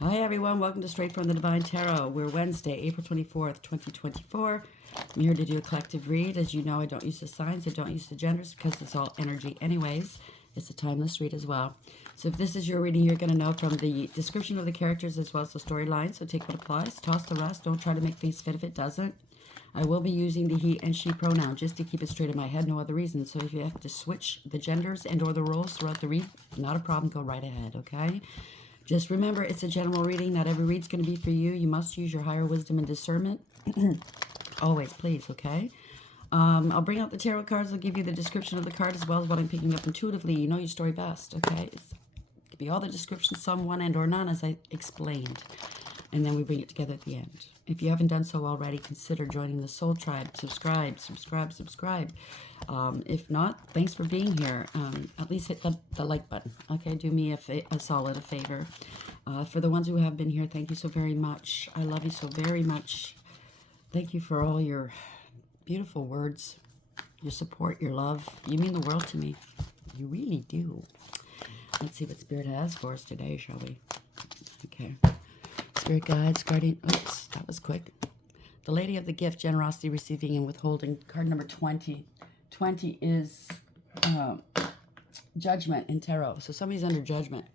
Hi everyone, welcome to Straight from the Divine Tarot. We're Wednesday, April 24th, 2024. I'm here to do a collective read. As you know, I don't use the signs, I don't use the genders because it's all energy anyways. It's a timeless read as well. So if this is your reading, you're going to know from the description of the characters as well as the storyline. So take what applies, toss the rest. Don't try to make things fit if it doesn't. I will be using the he and she pronoun just to keep it straight in my head, no other reason. So if you have to switch the genders and or the roles throughout the read, not a problem, go right ahead, okay? Just remember, it's a general reading. Not every read's going to be for you. You must use your higher wisdom and discernment. Always, please, okay? I'll bring out the tarot cards. I'll give you the description of the card as well as what I'm picking up intuitively. You know your story best, okay? It could be all the descriptions, some one and or none, as I explained. And then we bring it together at the end. If you haven't done so already, consider joining the Soul Tribe. Subscribe, subscribe, subscribe. If not, thanks for being here. At least hit the like button. Okay, do me a solid favor. For the ones who have been here, thank you so very much. I love you so very much. Thank you for all your beautiful words, your support, your love. You mean the world to me. You really do. Let's see what Spirit has for us today, shall we? Okay. Spirit guides, guardian. Oops, that was quick. The Lady of the Gift, generosity, receiving, and withholding. Card number 20. 20 is judgment in tarot. So somebody's under judgment.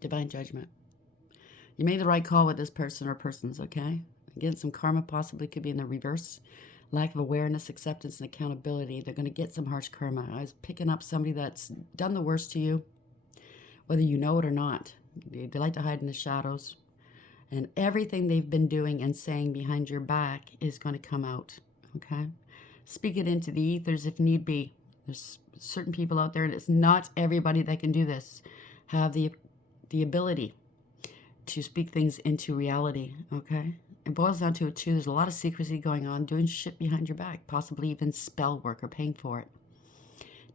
Divine judgment. You made the right call with this person or persons, okay? Again, some karma possibly could be in the reverse. Lack of awareness, acceptance, and accountability. They're going to get some harsh karma. I was picking up somebody that's done the worst to you, whether you know it or not. They like to hide in the shadows. And everything they've been doing and saying behind your back is going to come out, okay? Speak it into the ethers if need be. There's certain people out there, and it's not everybody that can do this, have the ability to speak things into reality, okay? It boils down to it, too. There's a lot of secrecy going on, doing shit behind your back, possibly even spell work or paying for it.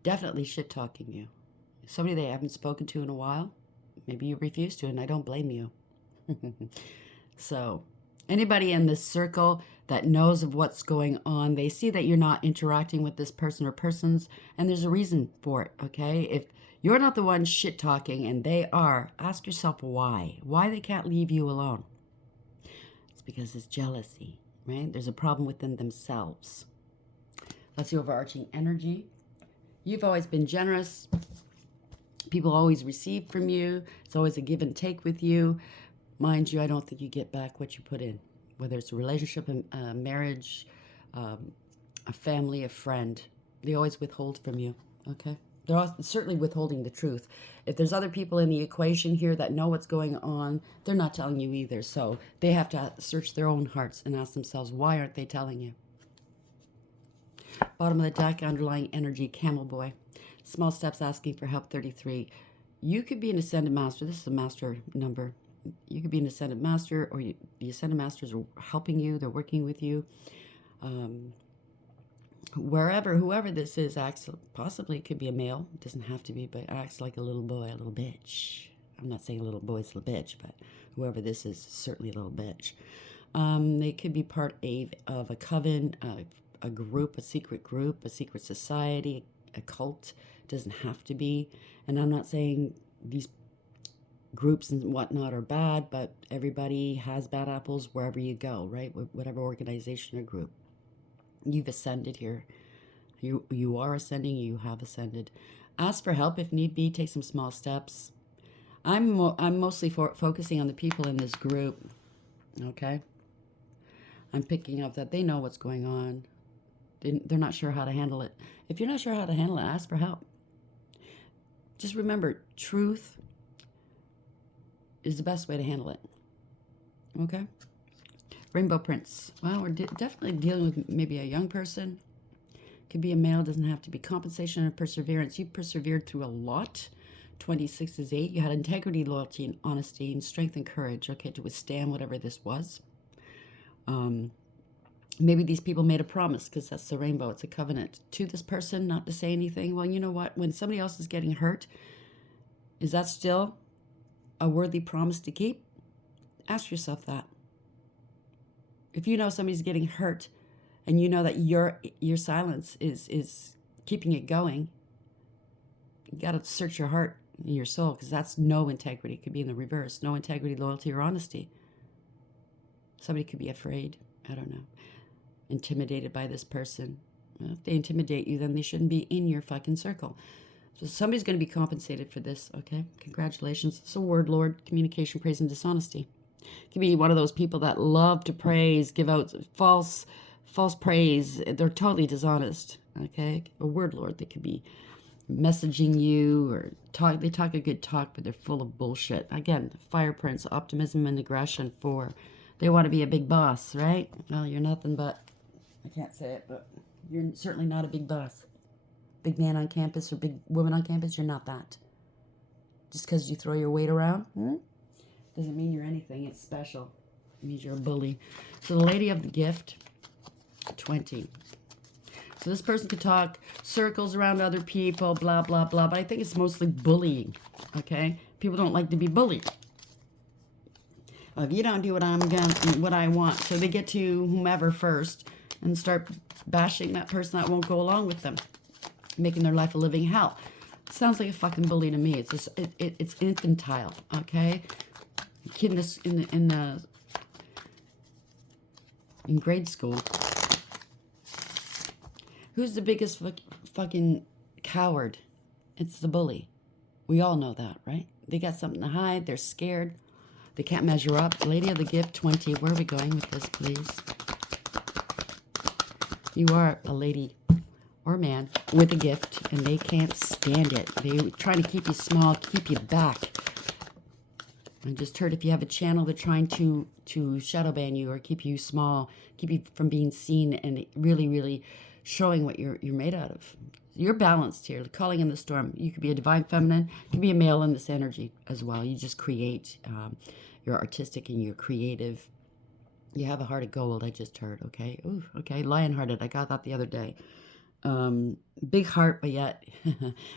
Definitely shit-talking you. Somebody they haven't spoken to in a while, maybe you refuse to, and I don't blame you. So anybody in this circle that knows of what's going on, they see that you're not interacting with this person or persons, and there's a reason for it, okay? If you're not the one shit talking and they are, ask yourself why they can't leave you alone. It's because it's jealousy, right? There's a problem within themselves. That's the overarching energy. You've always been generous. People always receive from you. It's always a give and take with you. Mind you, I don't think you get back what you put in, whether it's a relationship, a marriage, a family, a friend. They always withhold from you, okay? They're certainly withholding the truth. If there's other people in the equation here that know what's going on, they're not telling you either. So they have to search their own hearts and ask themselves, why aren't they telling you? Bottom of the deck, underlying energy, Camel Boy. Small steps asking for help, 33. You could be an Ascended Master. This is a master number. You could be an Ascended Master, or the Ascended Masters are helping you. They're working with you. Whoever this is acts, possibly it could be a male. It doesn't have to be, but acts like a little boy, a little bitch. I'm not saying a little boy's a bitch, but whoever this is certainly a little bitch. They could be part of a coven, a group, a secret society, a cult. It doesn't have to be. And I'm not saying these groups and whatnot are bad, but everybody has bad apples wherever you go, right? Whatever organization or group. You've ascended here. You are ascending. You have ascended. Ask for help if need be. Take some small steps. I'm mostly focusing on the people in this group, okay? I'm picking up that they know what's going on. They're not sure how to handle it. If you're not sure how to handle it, ask for help. Just remember, truth is the best way to handle it. Okay? Rainbow Prince. Well, we're definitely dealing with maybe a young person. Could be a male. Doesn't have to be. Compensation and perseverance. You persevered through a lot. 26 is 8. You had integrity, loyalty, and honesty, and strength and courage, okay, to withstand whatever this was. Maybe these people made a promise, because that's the rainbow. It's a covenant to this person not to say anything. Well, you know what? When somebody else is getting hurt, is that still a worthy promise to keep? Ask yourself that. If you know somebody's getting hurt and you know that your silence is keeping it going, you got to search your heart. in your soul, because that's no integrity. It could be in the reverse. No integrity, loyalty, or honesty. Somebody could be afraid. I don't know. Intimidated by this person. Well, if they intimidate you, then they shouldn't be in your fucking circle. So somebody's going to be compensated for this, okay? Congratulations. It's a word, Lord. Communication, praise, and dishonesty. It could be one of those people that love to praise, give out false praise. They're totally dishonest, okay? A word, Lord. They could be messaging you or talk. They talk a good talk, but they're full of bullshit. Again, fire prince, optimism and aggression. 4. They want to be a big boss, right? Well, you're nothing but, I can't say it, but you're certainly not a big boss. Big man on campus or big woman on campus, you're not that. Just because you throw your weight around, doesn't mean you're anything. It's special. It means you're a bully. So the lady of the gift, 20. So this person could talk circles around other people, blah, blah, blah. But I think it's mostly bullying, okay? People don't like to be bullied. If you don't do what I want. So they get to whomever first and start bashing that person that won't go along with them, making their life a living hell. Sounds like a fucking bully to me. It's just, it's infantile, okay? Kid in grade school. Who's the biggest fucking coward? It's the bully. We all know that, right? They got something to hide. They're scared. They can't measure up. Lady of the gift, 20. Where are we going with this, please? You are a lady or man with a gift, and they can't stand it. They're trying to keep you small, keep you back. I just heard if you have a channel, they're trying to shadow ban you or keep you small, keep you from being seen and really, really showing what you're made out of. You're balanced here, calling in the storm. You could be a divine feminine, you could be a male in this energy as well. You just create. You're artistic and you're creative. You have a heart of gold, I just heard, okay? Ooh, okay, lion-hearted. I got that the other day. Big heart, but yet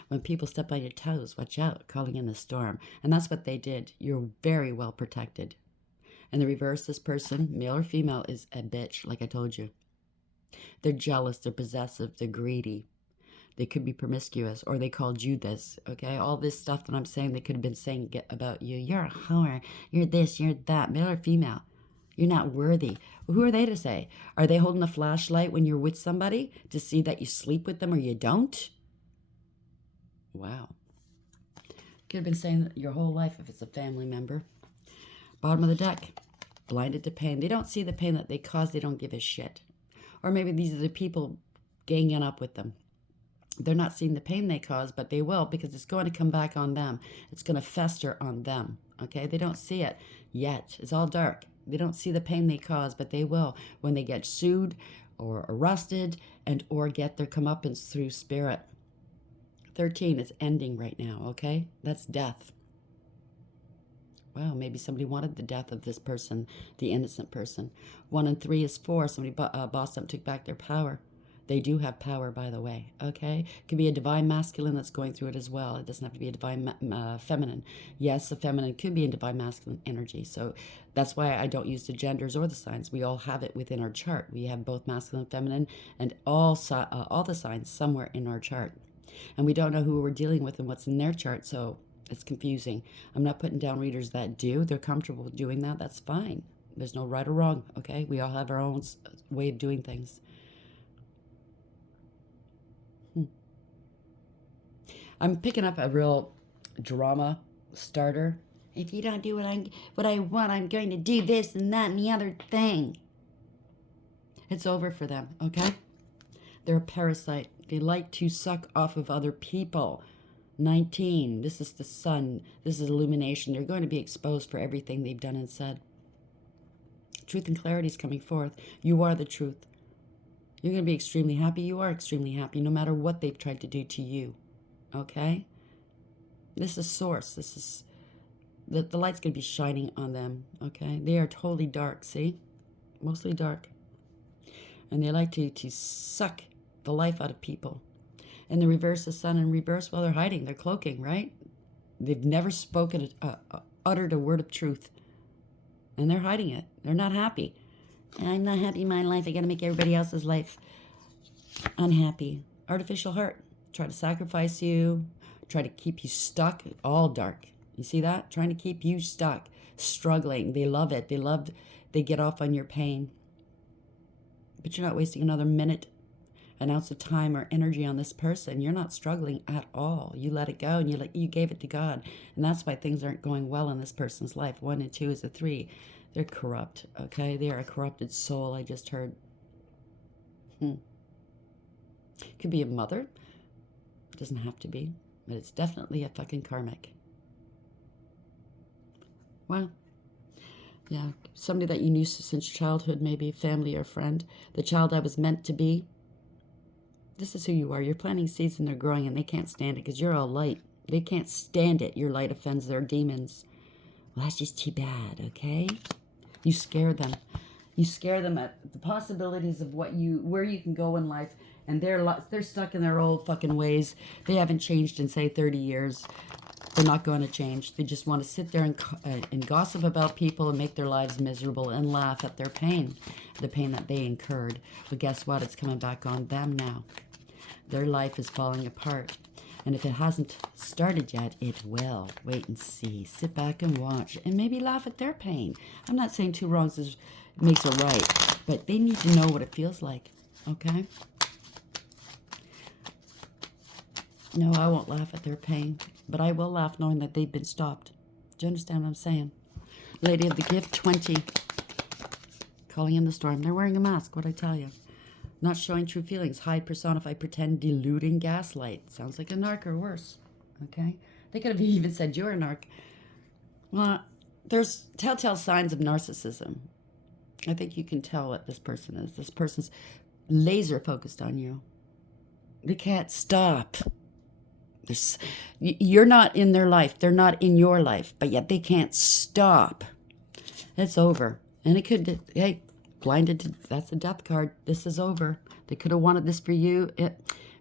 when people step on your toes, watch out, calling in the storm. And that's what they did. You're very well protected. And the reverse, this person, male or female, is a bitch, like I told you. They're jealous, they're possessive, they're greedy. They could be promiscuous, or they called you this, okay? All this stuff that I'm saying, they could have been saying about you. You're a whore, you're this, you're that, male or female. You're not worthy. Well, who are they to say? Are they holding a flashlight when you're with somebody to see that you sleep with them or you don't? Wow. Could have been saying that your whole life if it's a family member. Bottom of the deck, blinded to pain. They don't see the pain that they cause. They don't give a shit. Or maybe these are the people ganging up with them. They're not seeing the pain they cause, but they will because it's going to come back on them. It's going to fester on them, okay? They don't see it yet. It's all dark. They don't see the pain they cause, but they will when they get sued or arrested and or get their comeuppance through spirit. 13 is ending right now, okay? That's death. Wow, maybe somebody wanted the death of this person, the innocent person. 1 and 3 is 4. Somebody bossed up, took back their power. They do have power, by the way, okay? It could be a divine masculine that's going through it as well. It doesn't have to be a divine feminine. Yes, a feminine could be in divine masculine energy. So that's why I don't use the genders or the signs. We all have it within our chart. We have both masculine and feminine and all the signs somewhere in our chart. And we don't know who we're dealing with and what's in their chart, so it's confusing. I'm not putting down readers that do. They're comfortable with doing that. That's fine. There's no right or wrong, okay? We all have our own way of doing things. I'm picking up a real drama starter. If you don't do what I want, I'm going to do this and that and the other thing. It's over for them, okay? They're a parasite. They like to suck off of other people. 19, this is the sun. This is illumination. They're going to be exposed for everything they've done and said. Truth and clarity is coming forth. You are the truth. You're going to be extremely happy. You are extremely happy no matter what they've tried to do to you. Okay? This is source. This is the light's going to be shining on them. Okay? They are totally dark, see? Mostly dark. And they like to suck the life out of people. And the reverse, the sun in reverse, well, they're hiding. They're cloaking, right? They've never spoken, uttered a word of truth. And they're hiding it. They're not happy. I'm not happy in my life. I got to make everybody else's life unhappy. Artificial heart. Try to sacrifice you. try to keep you stuck, all dark. You see that? Trying to keep you stuck, struggling. They love it. They get off on your pain. But you're not wasting another minute, an ounce of time or energy on this person. You're not struggling at all. You let it go and you gave it to God. And that's why things aren't going well in this person's life. 1 and 2 is a 3. They're corrupt, okay? They are a corrupted soul, I just heard. Could be a mother. It doesn't have to be. But it's definitely a fucking karmic. Well, yeah, somebody that you knew since childhood, maybe family or friend. The child I was meant to be. This is who you are. You're planting seeds and they're growing and they can't stand it because you're all light. They can't stand it. Your light offends their demons. Well, that's just too bad, okay? You scare them. You scare them at the possibilities of where you can go in life, and they're stuck in their old fucking ways. They haven't changed in, say, 30 years. They're not going to change. They just want to sit there and gossip about people and make their lives miserable and laugh at their pain, the pain that they incurred. But guess what? It's coming back on them now. Their life is falling apart. And if it hasn't started yet, it will. Wait and see. Sit back and watch. And maybe laugh at their pain. I'm not saying 2 wrongs makes a right. But they need to know what it feels like. Okay? No, I won't laugh at their pain. But I will laugh knowing that they've been stopped. Do you understand what I'm saying? Lady of the Gift, 20. Calling in the storm. They're wearing a mask. What'd I tell you? Not showing true feelings. Hide, personify, pretend, deluding, gaslight. Sounds like a narc or worse. Okay? They could have even said you're a narc. Well, there's telltale signs of narcissism. I think you can tell what this person is. This person's laser focused on you. They can't stop. You're not in their life. They're not in your life. But yet they can't stop. It's over. And it could, hey, blinded, that's a death card. This is over. They could have wanted this for you.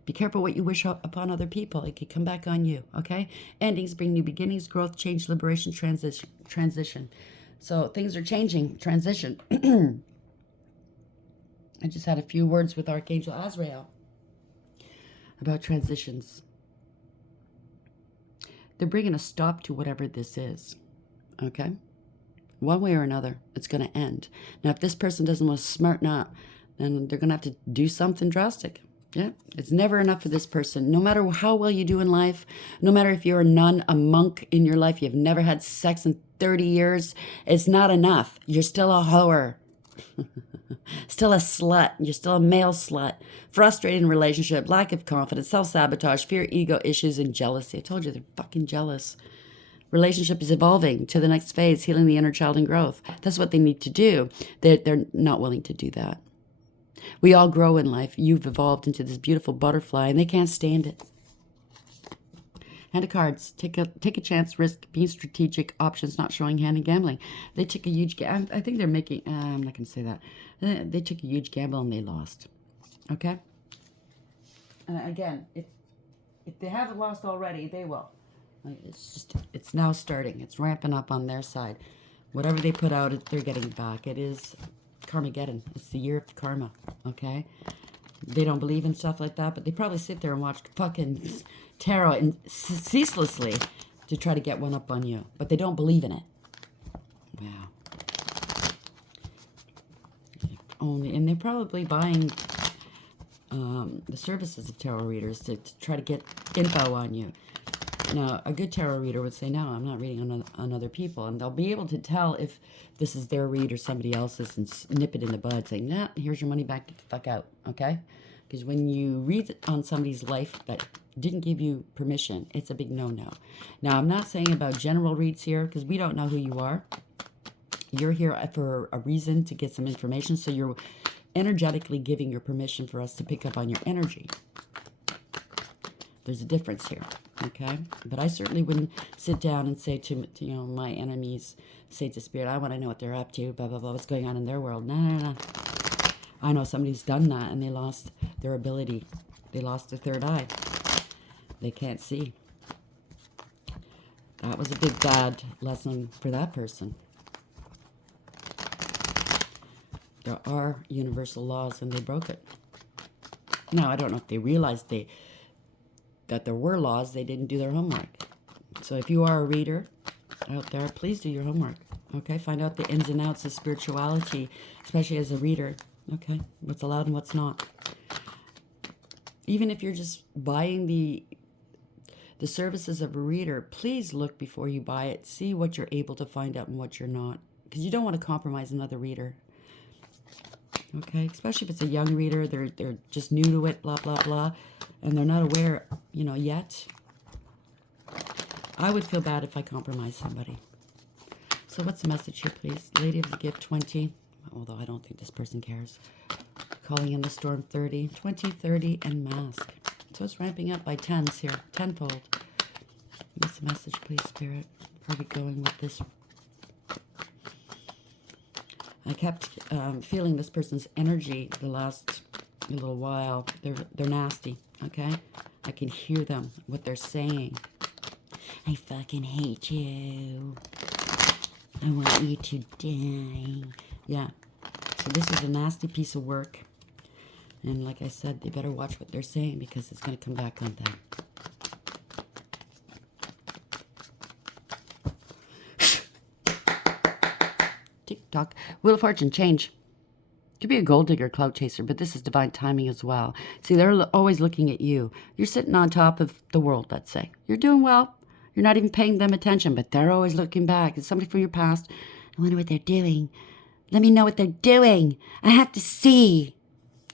Be careful what you wish upon other people. It could come back on you, okay? Endings bring new beginnings, growth, change, liberation, transition. So things are changing. Transition. I just had a few words with Archangel Azrael about transitions. They're bringing a stop to whatever this is, okay? One way or another, it's going to end. Now, if this person doesn't want to smarten up, then they're going to have to do something drastic. Yeah, it's never enough for this person. No matter how well you do in life, no matter if you're a nun, a monk in your life, you've never had sex in 30 years, it's not enough. You're still a whore. Still a slut. You're still a male slut. Frustrated in relationship, lack of confidence, self-sabotage, fear, ego issues, and jealousy. I told you, they're fucking jealous. Relationship is evolving to the next phase, healing the inner child and growth. That's what they need to do. They're not willing to do that. We all grow in life. You've evolved into this beautiful butterfly, and they can't stand it. Hand of cards. Take a chance, risk, being strategic, options, not showing hand in gambling. They took a huge gamble. I think they're making, I'm not going to say that. They took a huge gamble and they lost. Okay? Again, if they haven't lost already, they will. It's now starting. It's ramping up on their side. Whatever they put out, they're getting back. It is Karmageddon. It's the year of karma. Okay? They don't believe in stuff like that, but they probably sit there and watch fucking tarot and ceaselessly to try to get one up on you. But they don't believe in it. Wow. And they're probably buying the services of tarot readers to try to get info on you. Now, a good tarot reader would say, no, I'm not reading on other people. And they'll be able to tell if this is their read or somebody else's and nip it in the bud, saying, nah, here's your money back, get the fuck out, okay? Because when you read on somebody's life that didn't give you permission, it's a big no-no. Now, I'm not saying about general reads here, because we don't know who you are. You're here for a reason to get some information, so you're energetically giving your permission for us to pick up on your energy. There's a difference here, okay? But I certainly wouldn't sit down and say to my enemies, say to Spirit, I want to know what they're up to, blah, blah, blah, what's going on in their world. No. I know somebody's done that, and they lost their ability. They lost their third eye. They can't see. That was a big bad lesson for that person. There are universal laws, and they broke it. Now, I don't know if they realized that there were laws, they didn't do their homework. So if you are a reader out there, please do your homework. Okay, find out the ins and outs of spirituality, especially as a reader. Okay, what's allowed and what's not. Even if you're just buying the services of a reader, please look before you buy it. See what you're able to find out and what you're not. Because you don't want to compromise another reader. Okay, especially if it's a young reader, they're just new to it, blah, blah, blah. And they're not aware, you know, yet. I would feel bad if I compromised somebody. So what's the message here, please? Lady of the Gift 20. Although I don't think this person cares. Calling in the Storm 30. 20, 30, and Mask. So it's ramping up by tens here. Tenfold. What's the message, please, Spirit? Where are we going with this? I kept feeling this person's energy the last little while. They're nasty, okay? I can hear them, what they're saying. I fucking hate you. I want you to die. Yeah. So this is a nasty piece of work. And like I said, they better watch what they're saying because it's going to come back on them. Tick-tock. Wheel of Fortune, change. Could be a gold digger, clout chaser, but this is divine timing as well. See, they're always looking at you. You're sitting on top of the world, let's say. You're doing well. You're not even paying them attention, but they're always looking back. It's somebody from your past. I wonder what they're doing. Let me know what they're doing. I have to see.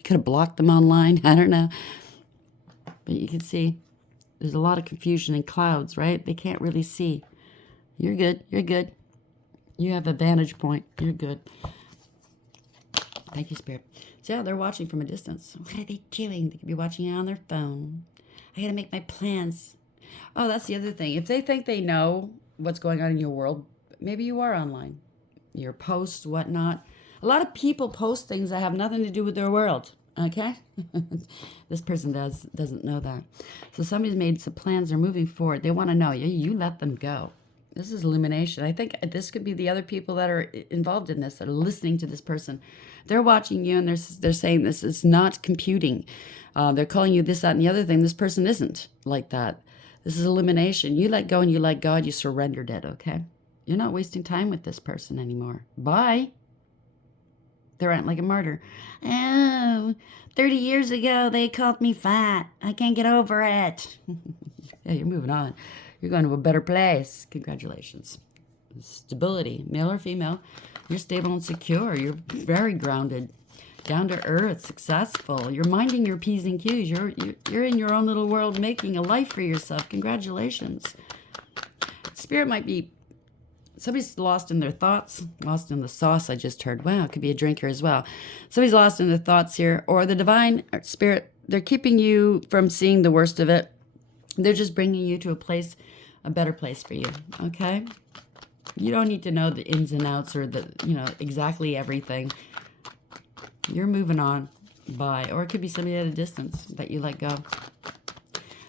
Could have blocked them online. I don't know. But you can see there's a lot of confusion in clouds, right? They can't really see. You're good. You're good. You have a vantage point. You're good. Thank you, Spirit. So, yeah, they're watching from a distance. What are they doing? They could be watching it on their phone. I got to make my plans. Oh, that's the other thing. If they think they know what's going on in your world, maybe you are online. Your posts, whatnot. A lot of people post things that have nothing to do with their world. Okay? This person doesn't know that. So somebody's made some plans. They're moving forward. They want to know. You let them go. This is Illumination. I think this could be the other people that are involved in this, that are listening to this person. They're watching you and they're saying this is not computing. They're calling you this, that, and the other thing. This person isn't like that. This is Illumination. You let go and you let God. You surrendered it, okay? You're not wasting time with this person anymore. Bye. They're acting like a martyr. Oh, 30 years ago, they called me fat. I can't get over it. Yeah, you're moving on. You're going to a better place. Congratulations. Stability, male or female. You're stable and secure. You're very grounded, down to earth, successful. You're minding your P's and Q's. You're in your own little world, making a life for yourself. Congratulations. Spirit might be somebody's lost in their thoughts, lost in the sauce. I just heard. Wow, it could be a drinker as well. Somebody's lost in their thoughts here, or the divine spirit. They're keeping you from seeing the worst of it. They're just bringing you to a place, a better place for you. Okay. You don't need to know the ins and outs or the, exactly everything. You're moving on by, or it could be somebody at a distance that you let go.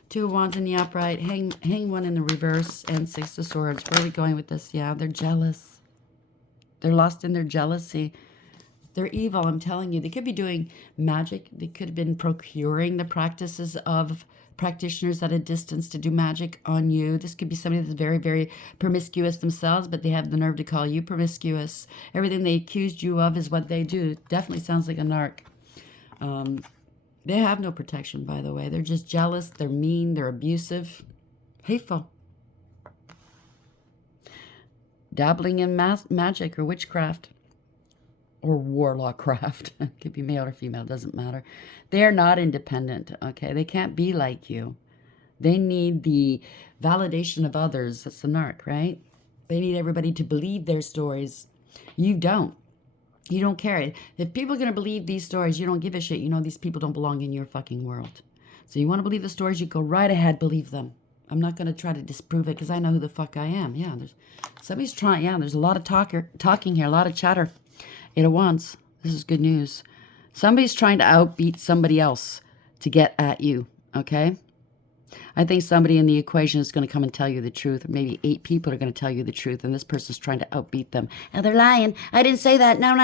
Two of Wands in the upright, hang one in the reverse, and Six of Swords. Where are we going with this? Yeah, they're jealous. They're lost in their jealousy. They're evil, I'm telling you. They could be doing magic. They could have been procuring the practices of practitioners at a distance to do magic on you. This could be somebody that's very, very promiscuous themselves, but they have the nerve to call you promiscuous. Everything they accused you of is what they do. Definitely sounds like a narc. They have no protection, by the way. They're just jealous. They're mean. They're abusive. Hateful. Dabbling in magic or witchcraft. Or warlock craft. It could be male or female. Doesn't matter. They're not independent. Okay? They can't be like you. They need the validation of others. That's the narc, right? They need everybody to believe their stories. You don't. You don't care. If people are going to believe these stories, you don't give a shit. You know these people don't belong in your fucking world. So you want to believe the stories, you go right ahead, believe them. I'm not going to try to disprove it because I know who the fuck I am. Yeah, somebody's trying. Yeah, there's a lot of talking here, a lot of chatter. Eight of Wands. This is good news. Somebody's trying to outbeat somebody else to get at you, okay? I think somebody in the equation is going to come and tell you the truth. Maybe 8 people are going to tell you the truth, and this person's trying to outbeat them. And they're lying. I didn't say that. No.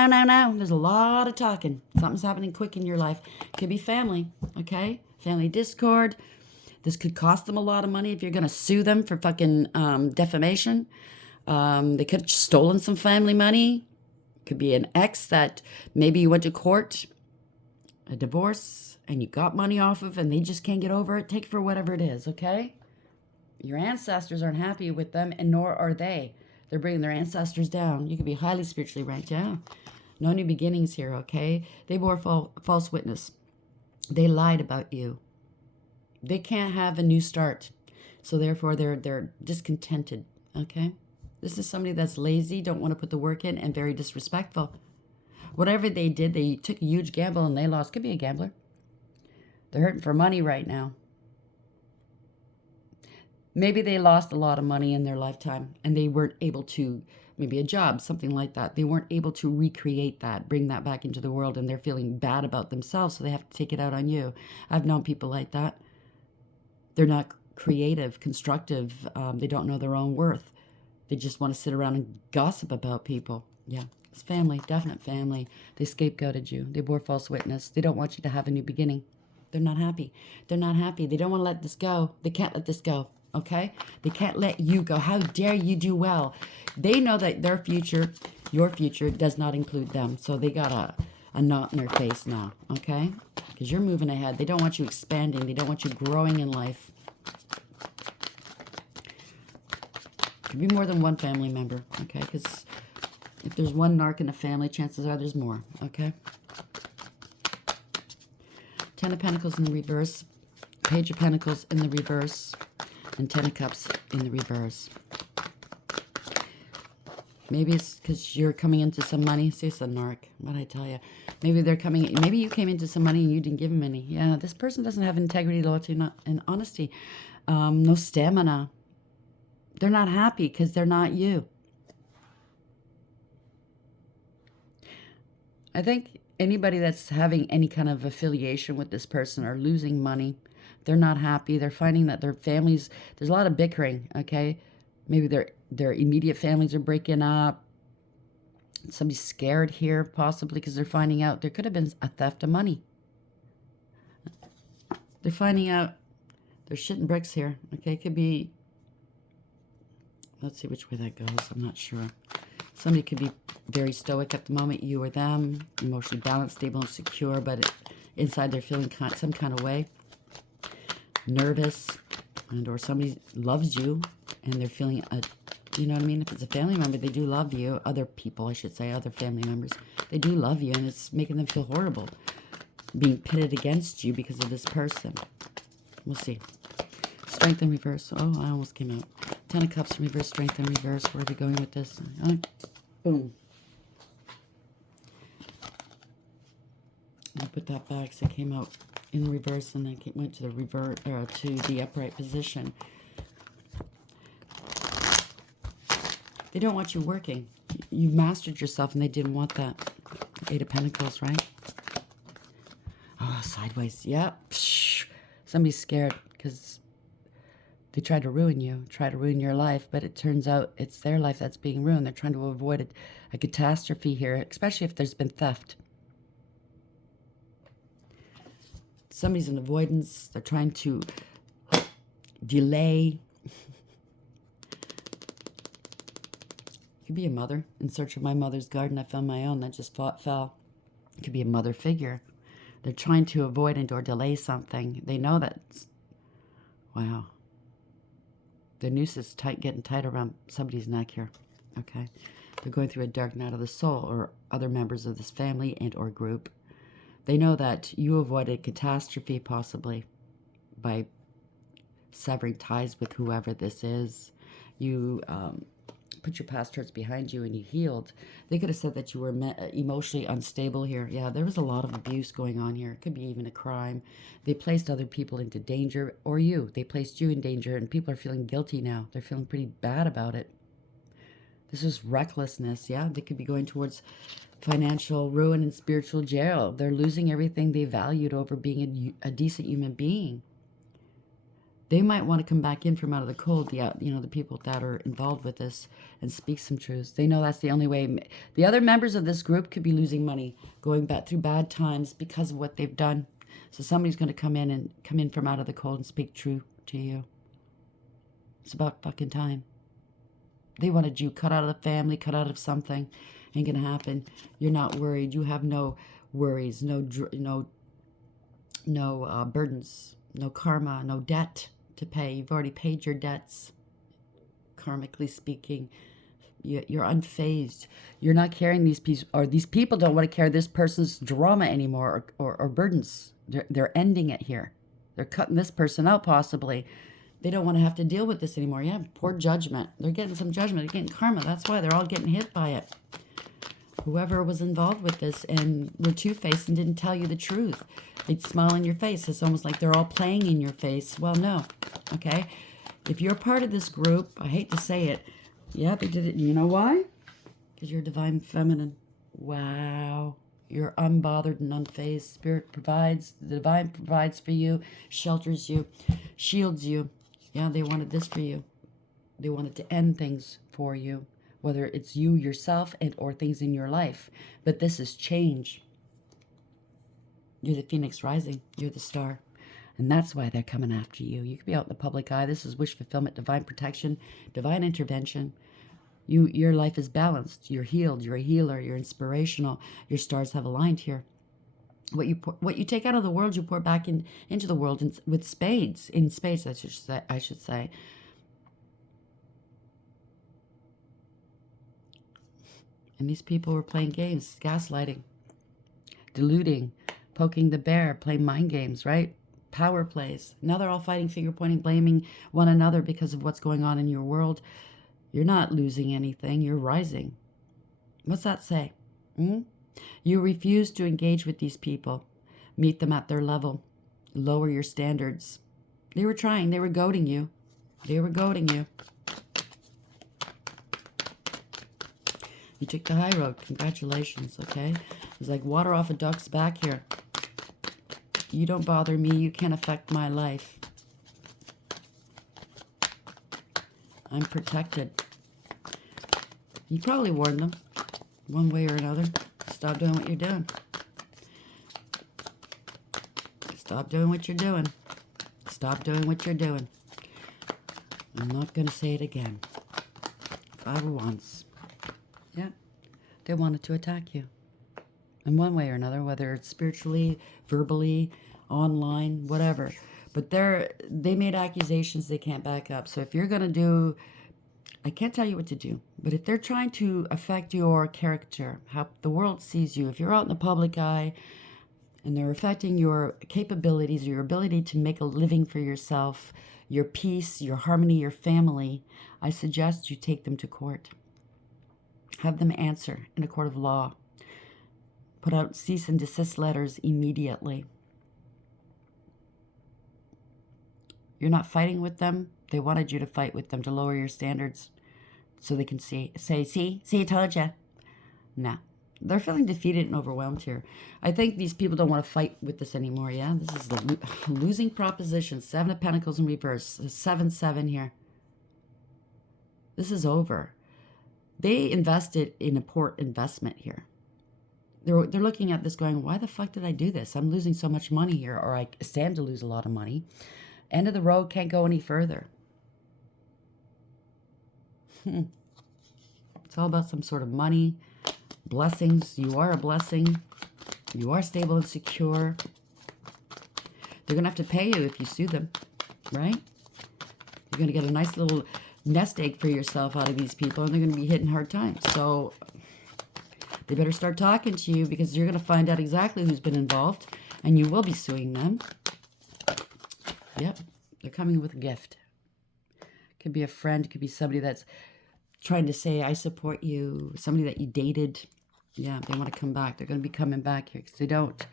There's a lot of talking. Something's happening quick in your life. Could be family, okay? Family discord. This could cost them a lot of money if you're going to sue them for fucking defamation. They could have stolen some family money. Could be an ex that maybe you went to court, a divorce, and you got money off of, and they just can't get over it. Take it for whatever it is, okay? Your ancestors aren't happy with them, and nor are they. They're bringing their ancestors down. You could be highly spiritually ranked, yeah. No new beginnings here, okay? They bore false witness. They lied about you. They can't have a new start. So therefore, they're discontented, okay? This is somebody that's lazy, don't want to put the work in, and very disrespectful. Whatever they did, they took a huge gamble and they lost. Could be a gambler. They're hurting for money right now. Maybe they lost a lot of money in their lifetime and they weren't able to, maybe a job, something like that. They weren't able to recreate that, bring that back into the world, and they're feeling bad about themselves, so they have to take it out on you. I've known people like that. They're not creative, constructive. They don't know their own worth. They just want to sit around and gossip about people. Yeah, it's family, definite family. They scapegoated you. They bore false witness. They don't want you to have a new beginning. They're not happy. They're not happy. They don't want to let this go. They can't let this go. Okay? They can't let you go. How dare you do well? They know that their future, your future, does not include them. So they got a knot in their face now. Okay? Because you're moving ahead. They don't want you expanding. They don't want you growing in life. Could be more than one family member. Okay? Because if there's one narc in a family, chances are there's more. Okay? Ten of Pentacles in the reverse. Page of Pentacles in the reverse. And Ten of Cups in the reverse. Maybe it's because you're coming into some money. See, it's a narc. What I tell you. Maybe they're coming. Maybe you came into some money and you didn't give them any. Yeah, this person doesn't have integrity, loyalty, and honesty. No stamina. They're not happy because they're not you. I think anybody that's having any kind of affiliation with this person are losing money. They're not happy. They're finding that their families, there's a lot of bickering, okay? Maybe their immediate families are breaking up. Somebody's scared here, possibly, because they're finding out there could have been a theft of money. They're finding out there's shit and bricks here, okay? It could be, let's see which way that goes. I'm not sure. Somebody could be very stoic at the moment, you or them, emotionally balanced, stable, and secure, but inside they're feeling some kind of way. Nervous, and or somebody loves you, and they're feeling you know what I mean? If it's a family member, they do love you. Other people, I should say, other family members, they do love you, and it's making them feel horrible, being pitted against you because of this person. We'll see. Strength in reverse. Oh, I almost came out. Ten of Cups in reverse, strength in reverse. Where are we going with this? Boom. I'll put that back so it came out in reverse and then went to the revert to the upright position. They don't want you working. You mastered yourself and they didn't want that. Eight of Pentacles, right? Oh, sideways. Yep. Somebody's scared because they tried to ruin you, try to ruin your life, but it turns out it's their life that's being ruined. They're trying to avoid a catastrophe here, especially if there's been theft. Somebody's in avoidance. They're trying to delay. Could be a mother. In search of my mother's garden, I found my own. That just fell. It could be a mother figure. They're trying to avoid and or delay something. They know that. Wow. The noose is tight, getting tight around somebody's neck here. Okay. They're going through a dark night of the soul, or other members of this family and or group. They know that you avoided catastrophe possibly by severing ties with whoever this is. You put your past hurts behind you and you healed. They could have said that you were emotionally unstable here. Yeah, there was a lot of abuse going on here. It could be even a crime. They placed other people into danger, or you. They placed you in danger, and people are feeling guilty now. They're feeling pretty bad about it. This is recklessness, yeah? They could be going towards financial ruin and spiritual jail. They're losing everything they valued over being a decent human being. They might want to come back in from out of the cold, the people that are involved with this, and speak some truths. They know that's the only way. The other members of this group could be losing money, going back through bad times because of what they've done. So somebody's going to come in from out of the cold and speak true to you. It's about fucking time. They wanted you cut out of the family, cut out of something. Ain't gonna happen. You're not worried. You have no worries, no burdens, no karma, no debt to pay. You've already paid your debts, karmically speaking. You're unfazed. You're not carrying these people, or these people don't want to carry this person's drama anymore, or burdens. They're ending it here. They're cutting this person out, possibly. They don't want to have to deal with this anymore. Yeah, poor judgment. They're getting some judgment. They're getting karma. That's why they're all getting hit by it. Whoever was involved with this and were two-faced and didn't tell you the truth. They'd smile in your face. It's almost like they're all playing in your face. Well, no. Okay? If you're part of this group, I hate to say it, yeah, they did it. You know why? Because you're divine feminine. Wow. You're unbothered and unfazed. Spirit provides. The divine provides for you, shelters you, shields you. Yeah, they wanted this for you. They wanted to end things for you, whether it's you yourself or things in your life. But this is change. You're the phoenix rising. You're the star. And that's why they're coming after you. You could be out in the public eye. This is wish fulfillment, divine protection, divine intervention. Your life is balanced. You're healed. You're a healer. You're inspirational. Your stars have aligned here. What you take out of the world, you pour back into the world with spades. In spades, I should say. And these people were playing games, gaslighting, deluding, poking the bear, playing mind games, right? Power plays. Now they're all fighting, finger pointing, blaming one another because of what's going on in your world. You're not losing anything. You're rising. What's that say? You refuse to engage with these people. Meet them at their level. Lower your standards. They were trying. They were goading you. They were goading you. You took the high road. Congratulations, okay? It's like water off a duck's back here. You don't bother me. You can't affect my life. I'm protected. You probably warned them one way or another. Stop doing what you're doing. Stop doing what you're doing. Stop doing what you're doing. I'm not going to say it again. 5 of Wands. Yeah. They wanted to attack you. In one way or another, whether it's spiritually, verbally, online, whatever. But they made accusations they can't back up. So if you're going to do, I can't tell you what to do, but if they're trying to affect your character, how the world sees you, if you're out in the public eye and they're affecting your capabilities, your ability to make a living for yourself, your peace, your harmony, your family, I suggest you take them to court. Have them answer in a court of law. Put out cease and desist letters immediately. You're not fighting with them. They wanted you to fight with them to lower your standards so they can say, see, I told you. No. They're feeling defeated and overwhelmed here. I think these people don't want to fight with this anymore, yeah? This is the losing proposition. 7 of Pentacles in reverse. 7-7 here. This is over. They invested in a poor investment here. They're looking at this going, why the fuck did I do this? I'm losing so much money here, or I stand to lose a lot of money. End of the road, can't go any further. It's all about some sort of money, blessings. You are a blessing. You are stable and secure. They're going to have to pay you if you sue them, right? You're going to get a nice little nest egg for yourself out of these people, and they're going to be hitting hard times. So they better start talking to you, because you're going to find out exactly who's been involved, and you will be suing them. Yep, they're coming with a gift. Could be a friend, could be somebody that's trying to say, I support you, somebody that you dated. Yeah, they want to come back. They're going to be coming back here, because they don't.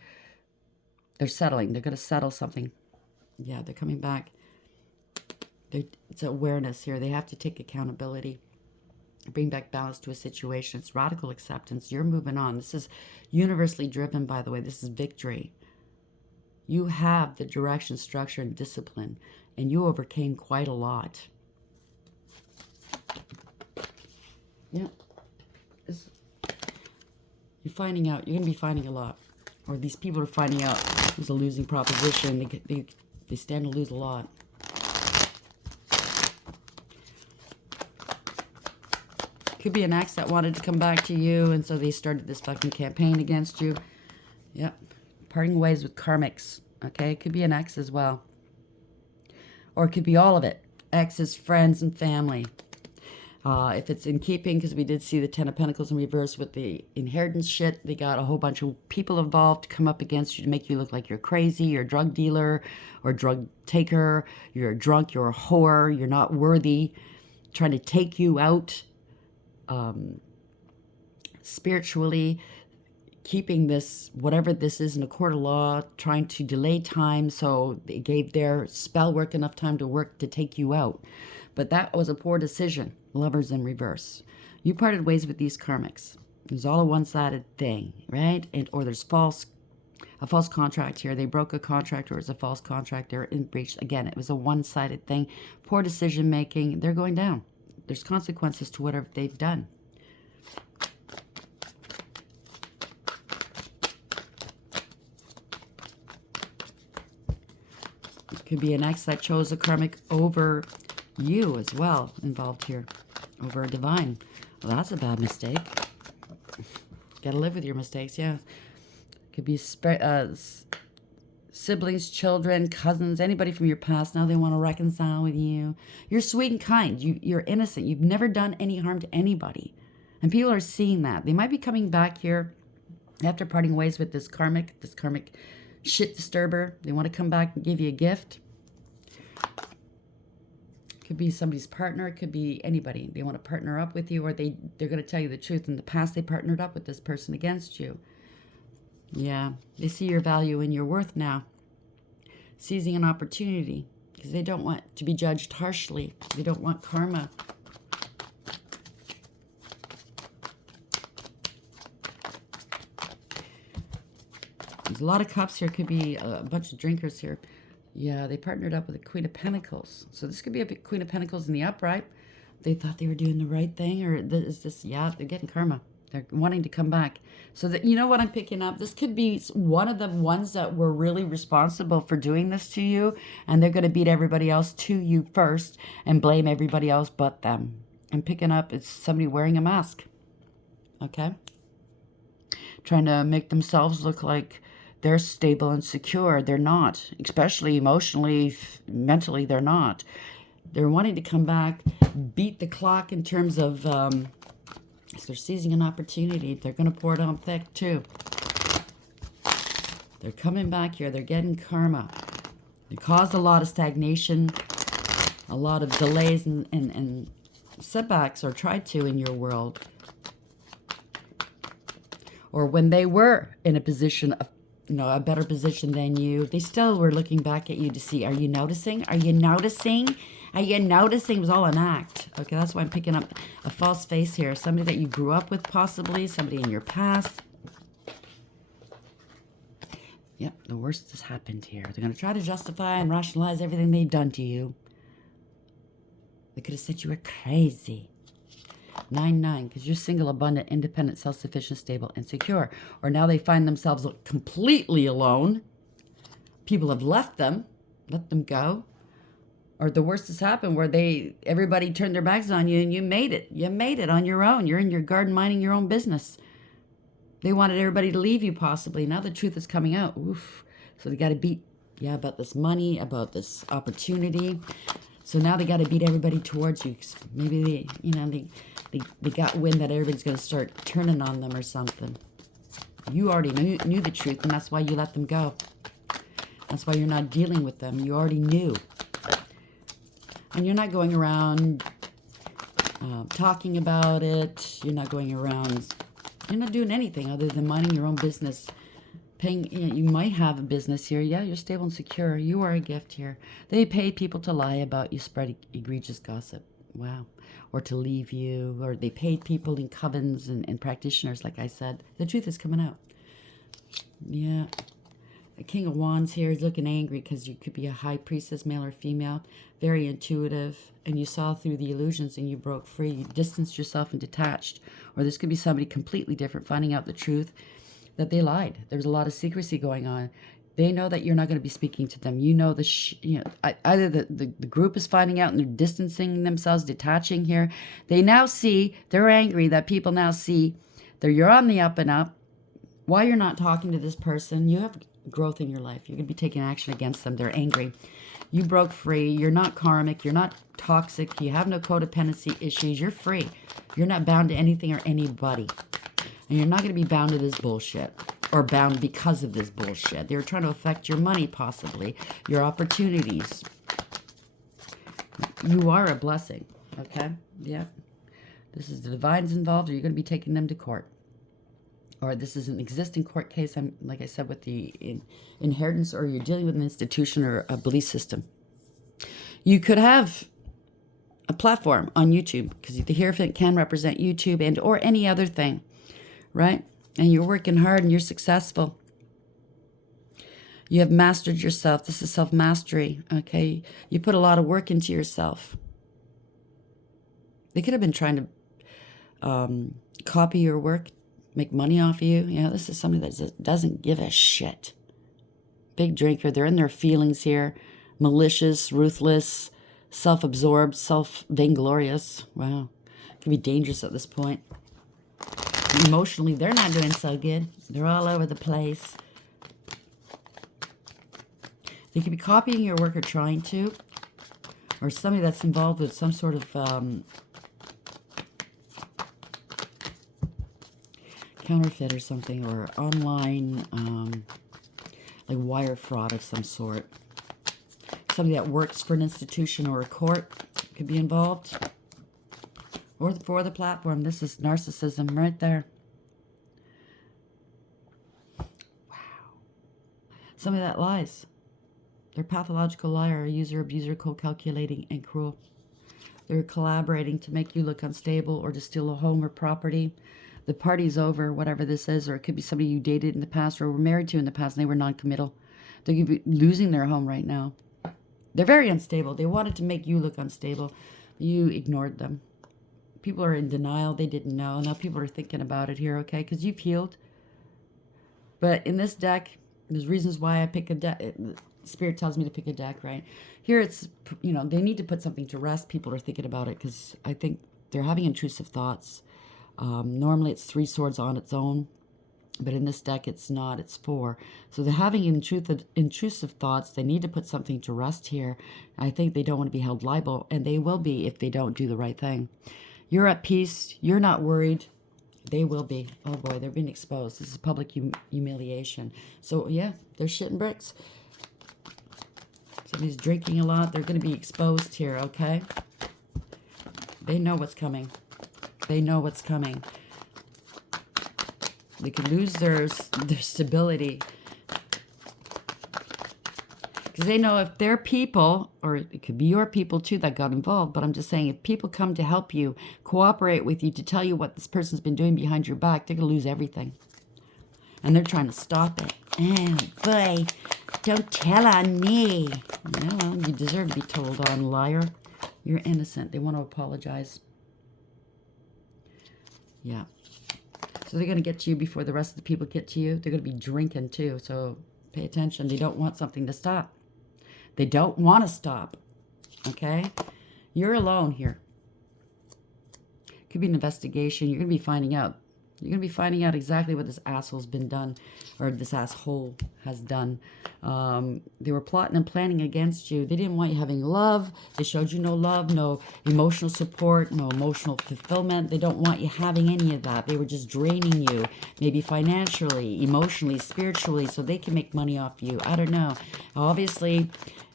They're settling. They're going to settle something. Yeah, they're coming back. It's awareness here. They have to take accountability. Bring back balance to a situation. It's radical acceptance. You're moving on. This is universally driven, by the way. This is victory. You have the direction, structure, and discipline, and you overcame quite a lot. Yeah. You're finding out. You're going to be finding a lot. Or these people are finding out it's a losing proposition. They stand to lose a lot. could be an ex that wanted to come back to you, and so they started this fucking campaign against you. Yep. Parting ways with karmics. Okay, it could be an ex as well. Or it could be all of it. Exes, friends, and family. If it's in keeping, because we did see the Ten of Pentacles in reverse with the inheritance shit, they got a whole bunch of people involved to come up against you to make you look like you're crazy, you're a drug dealer or drug taker, you're a drunk, you're a whore, you're not worthy, trying to take you out spiritually, keeping this, whatever this is, in a court of law, trying to delay time so they gave their spell work enough time to work to take you out. But that was a poor decision. Lovers in reverse. You parted ways with these karmics. It was all a one-sided thing, right? Or there's a false contract here. They broke a contract, or it's a false contract. They're in breach. Again, it was a one-sided thing. Poor decision making. They're going down. There's consequences to whatever they've done. It could be an ex that chose a karmic over you as well, involved here, over a divine. Well, that's a bad mistake. Gotta live with your mistakes. Yeah, could be siblings, children, cousins, anybody from your past. Now they want to reconcile with you. You're sweet and kind. You're innocent. You've never done any harm to anybody, and people are seeing that. They might be coming back here after parting ways with this karmic shit disturber. They want to come back and give you a gift. Could be somebody's partner. It could be anybody. They want to partner up with you, or they're going to tell you the truth. In the past, they partnered up with this person against you. Yeah, they see your value and your worth now. Seizing an opportunity because they don't want to be judged harshly. They don't want karma. There's a lot of cups here. Could be a bunch of drinkers here. Yeah, they partnered up with the Queen of Pentacles. So this could be a Queen of Pentacles in the upright. They thought they were doing the right thing, or is this, yeah, they're getting karma. They're wanting to come back. So that, you know what I'm picking up? This could be one of the ones that were really responsible for doing this to you, and they're going to beat everybody else to you first and blame everybody else but them. I'm picking up it's somebody wearing a mask. Okay? Trying to make themselves look like they're stable and secure. They're not. Especially emotionally, mentally, they're not. They're wanting to come back, beat the clock in terms of, so they're seizing an opportunity. They're going to pour it on thick, too. They're coming back here. They're getting karma. They caused a lot of stagnation, a lot of delays and setbacks, or tried to, in your world. Or when they were in a position of, a better position than you, they still were looking back at you to see, are you noticing? Are you noticing? Are you noticing? It was all an act. Okay, that's why I'm picking up a false face here. Somebody that you grew up with, possibly. Somebody in your past. Yep, the worst has happened here. They're going to try to justify and rationalize everything they've done to you. They could have said you were crazy. 9-9, because you're single, abundant, independent, self-sufficient, stable, and secure. Or now they find themselves completely alone. People have left them, let them go. Or the worst has happened where everybody turned their backs on you and you made it. You made it on your own. You're in your garden minding your own business. They wanted everybody to leave you, possibly. Now the truth is coming out. Oof. So they got to beat, about this money, about this opportunity. So now they got to beat everybody towards you. Maybe they got wind that everybody's going to start turning on them or something. You already knew the truth, and that's why you let them go. That's why you're not dealing with them. You already knew. And you're not going around talking about it. You're not going around, you're not doing anything other than minding your own business. Paying, you might have a business here. Yeah, you're stable and secure. You are a gift here. They paid people to lie about you, spread egregious gossip. Wow. Or to leave you. Or they paid people in covens and practitioners, like I said. The truth is coming out. Yeah. The King of Wands here is looking angry because you could be a high priestess, male or female. Very intuitive. And you saw through the illusions and you broke free. You distanced yourself and detached. Or this could be somebody completely different, finding out the truth. That they lied. There was a lot of secrecy going on. They know that you're not going to be speaking to them. You know, either the group is finding out and they're distancing themselves, detaching here. They now see, they're angry that people now see that you're on the up and up. Why you're not talking to this person, you have growth in your life. You're going to be taking action against them. They're angry. You broke free. You're not karmic. You're not toxic. You have no codependency issues. You're free. You're not bound to anything or anybody. And you're not going to be bound to this bullshit. Or bound because of this bullshit. They're trying to affect your money, possibly. Your opportunities. You are a blessing. Okay? Yeah. This is the divines involved, or you're going to be taking them to court. Or this is an existing court case, like I said, with the inheritance, or you're dealing with an institution or a belief system. You could have a platform on YouTube, because the Hierophant can represent YouTube and or any other thing, right? And you're working hard and you're successful. You have mastered yourself. This is self-mastery, okay? You put a lot of work into yourself. They could have been trying to copy your work, make money off of you. You know, this is somebody that just doesn't give a shit. Big drinker. They're in their feelings here. Malicious, ruthless, self-absorbed, self-vainglorious. Wow. It can be dangerous at this point. Emotionally, they're not doing so good. They're all over the place. They could be copying your work or trying to. Or somebody that's involved with some sort of counterfeit or something, or online like wire fraud of some sort. Somebody that works for an institution or a court could be involved. Or for the platform. This is narcissism right there. Wow. Somebody that lies. They're a pathological liar, a user, abuser, cold, calculating, and cruel. They're collaborating to make you look unstable or to steal a home or property. The party's over, whatever this is, or it could be somebody you dated in the past or were married to in the past and they were non-committal. They could be losing their home right now. They're very unstable. They wanted to make you look unstable. You ignored them. People are in denial. They didn't know. Now people are thinking about it here, okay? Because you've healed. But in this deck, there's reasons why I pick a deck. Spirit tells me to pick a deck, right? Here it's, you know, they need to put something to rest. People are thinking about it because I think they're having intrusive thoughts. Normally it's 3 swords on its own. But in this deck, it's not. It's 4. So they're having intrusive thoughts. They need to put something to rest here. I think they don't want to be held liable. And they will be if they don't do the right thing. You're at peace. You're not worried. They will be. Oh, boy, they're being exposed. This is public humiliation. So, yeah, they're shitting bricks. Somebody's drinking a lot. They're going to be exposed here, okay? They know what's coming. They know what's coming. They could lose their stability. Because they know if their people, or it could be your people too that got involved, but I'm just saying if people come to help you, cooperate with you to tell you what this person's been doing behind your back, they're going to lose everything. And they're trying to stop it. Oh, boy, don't tell on me. Yeah, well, you deserve to be told on, liar. You're innocent. They want to apologize. Yeah. So they're going to get to you before the rest of the people get to you. They're going to be drinking too, so pay attention. They don't want something to stop. They don't want to stop, okay? You're alone here. Could be an investigation. You're going to be finding out. You're going to be finding out exactly what this asshole's been done, or this asshole has done. They were plotting and planning against you. They didn't want you having love. They showed you no love, no emotional support, no emotional fulfillment. They don't want you having any of that. They were just draining you, maybe financially, emotionally, spiritually, so they can make money off you. I don't know. Obviously,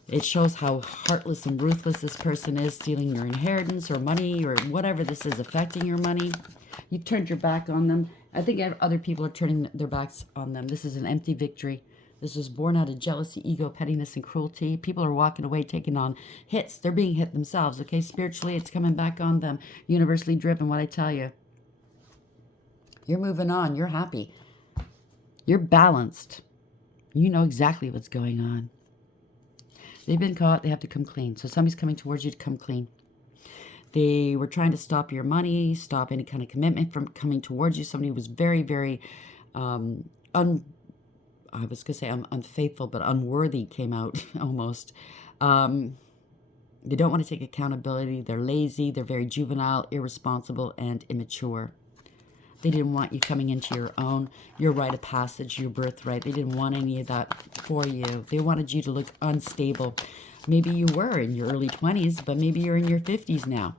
it shows how heartless and ruthless this person is, stealing your inheritance or money or whatever this is, affecting your money. You turned your back on them. I think other people are turning their backs on them. This is an empty victory. This was born out of jealousy, ego, pettiness, and cruelty. People are walking away, taking on hits. They're being hit themselves, okay? Spiritually, it's coming back on them. Universally driven, what I tell you. You're moving on. You're happy. You're balanced. You know exactly what's going on. They've been caught. They have to come clean. So somebody's coming towards you to come clean. They were trying to stop your money, stop any kind of commitment from coming towards you. Somebody was very, very I was going to say unfaithful, but unworthy came out almost. They don't want to take accountability. They're lazy. They're very juvenile, irresponsible, and immature. They didn't want you coming into your own, your rite of passage, your birthright. They didn't want any of that for you. They wanted you to look unstable. Maybe you were in your early 20s, but maybe you're in your 50s now.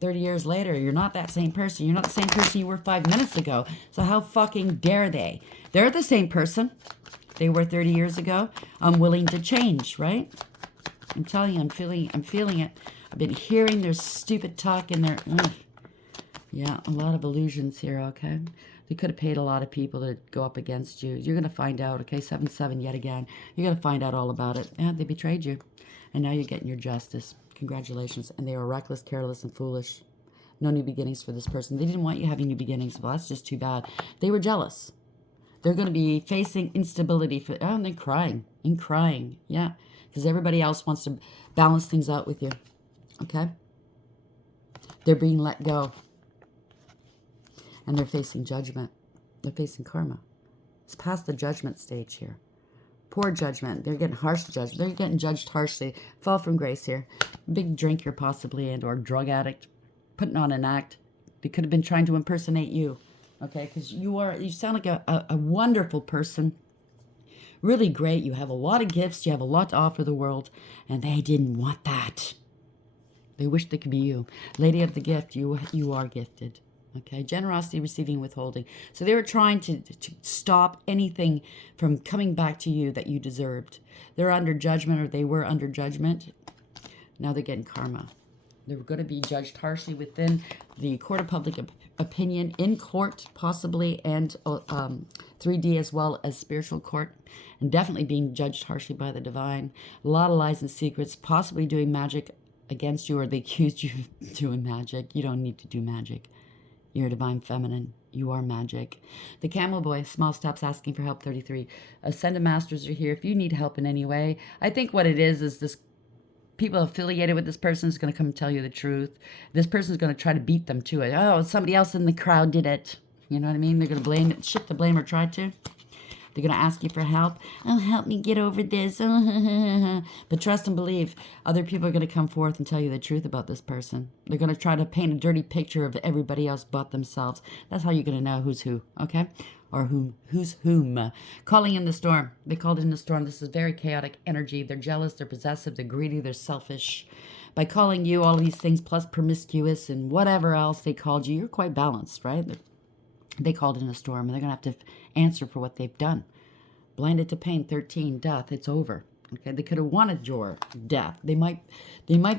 30 years later, you're not that same person. You're not the same person you were 5 minutes ago. So how fucking dare they? They're the same person they were 30 years ago. I'm willing to change, right? I'm telling you, I'm feeling it. I've been hearing their stupid talk in their... Yeah, a lot of illusions here, okay? They could have paid a lot of people to go up against you. You're going to find out, okay? 7-7 yet again. You're going to find out all about it. Yeah, they betrayed you. And now you're getting your justice. Congratulations. And they were reckless, careless, and foolish. No new beginnings for this person. They didn't want you having new beginnings. Well, that's just too bad. They were jealous. They're going to be facing instability. And they're crying. And crying. Yeah. Because everybody else wants to balance things out with you. Okay? They're being let go. And they're facing judgment. They're facing karma. It's past the judgment stage here. Poor judgment. They're getting harsh judged. They're getting judged harshly. Fall from grace here. Big drinker possibly, and or drug addict. Putting on an act. They could have been trying to impersonate you. Okay? Because you sound like a wonderful person. Really great. You have a lot of gifts. You have a lot to offer the world. And they didn't want that. They wish they could be you. Lady of the gift, you are gifted. Okay, generosity, receiving, withholding. So they were trying to stop anything from coming back to you that you deserved. They're under judgment, or they were under judgment. Now they're getting karma. They're going to be judged harshly within the court of public opinion, in court possibly, and 3D as well as spiritual court. And definitely being judged harshly by the divine. A lot of lies and secrets, possibly doing magic against you, or they accused you of doing magic. You don't need to do magic. You're a divine feminine. You are magic. The camel boy, small steps, asking for help, 33. Ascended masters are here. If you need help in any way, I think what it is this people affiliated with this person is going to come and tell you the truth. This person is going to try to beat them to it. Oh, somebody else in the crowd did it. You know what I mean? They're going to blame it, shift the blame, or try to. They're going to ask you for help. Oh, help me get over this. But trust and believe. Other people are going to come forth and tell you the truth about this person. They're going to try to paint a dirty picture of everybody else but themselves. That's how you're going to know who's who, okay? Or who's whom. Calling in the storm. They called in the storm. This is very chaotic energy. They're jealous. They're possessive. They're greedy. They're selfish. By calling you all these things, plus promiscuous and whatever else they called you, you're quite balanced, right? They called in a storm, and they're going to have to answer for what they've done. Blinded to pain, 13, death, it's over. Okay, they could have wanted your death. They might